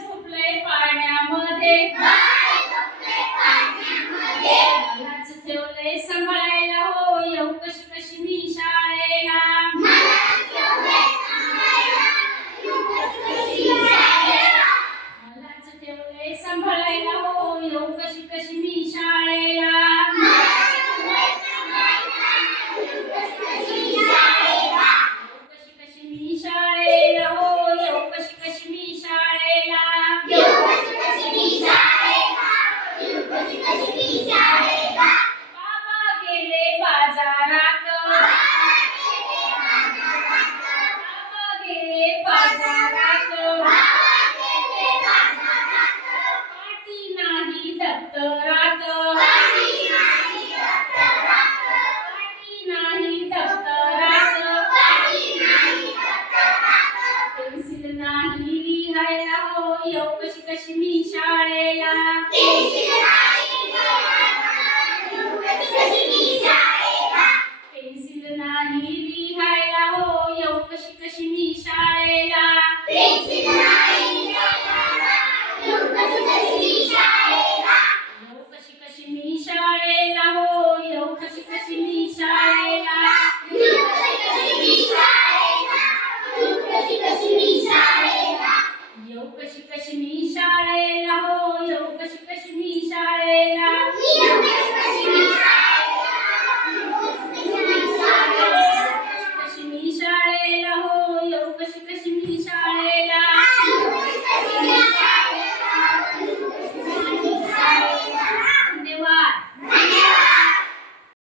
झोपले पाण्यामध्ये मलाच ठेवले सांभाळायला हो येऊ कशी कशी मी शाळेला मलाच ठेवले सांभाळायला हो येऊ कशी कशी नाही लिहायला हो, हो येऊ कशी कशी मी शाळेला.